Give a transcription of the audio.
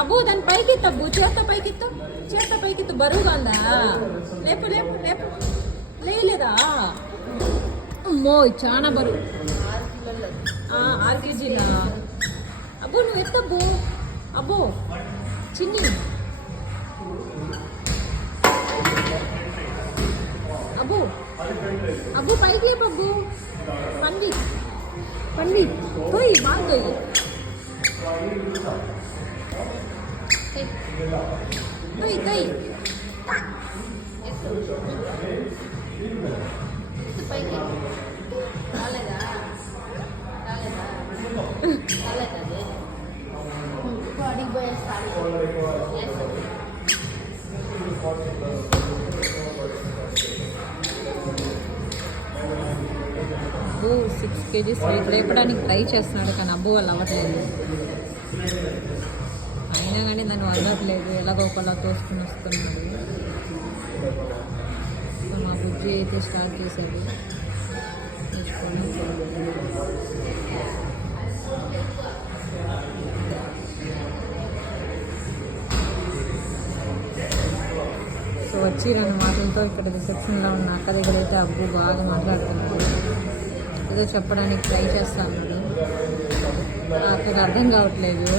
అబ్బో దాని పైకెత్తు అబ్బు, చేత్తో పైకెత్తు బరువుగా ఉందా? లేపు లేపు లేపు, లేయలేదా? అమ్మో చాలా బరువు, 6 కేజీలా? అబ్బో నువ్వు ఎత్తబ్బు. అబ్బో చిన్ని, అబ్బు అబ్బు పైకి లేపబ్బు. పండి తొయ్యి, బాగా తొయ్యి. తొయ్యి పైకి. రాలేదా అడిగి పోయేస్తాను. 6 కేజీస్ వెయిట్ లేపడానికి ట్రై చేస్తున్నాడు, కానీ అబ్బు వాళ్ళు అవ్వట్లేదు. అయినా కానీ దాన్ని వదలట్లేదు, ఎలాగో ఒకలా తోసుకుని వస్తున్నాడు. సో మా బుజ్జి అయితే స్టార్ట్ చేశాడు తీసుకొని. సో వచ్చి 2 మాటలతో ఇక్కడ రిసెప్షన్లో ఉన్న అక్క దగ్గర అయితే అబ్బు బాగా మాట్లాడుతున్నాడు. ఏదో చెప్పడానికి ట్రై చేస్తా అన్నాడు, అక్కడికి అర్థం కావట్లేదు.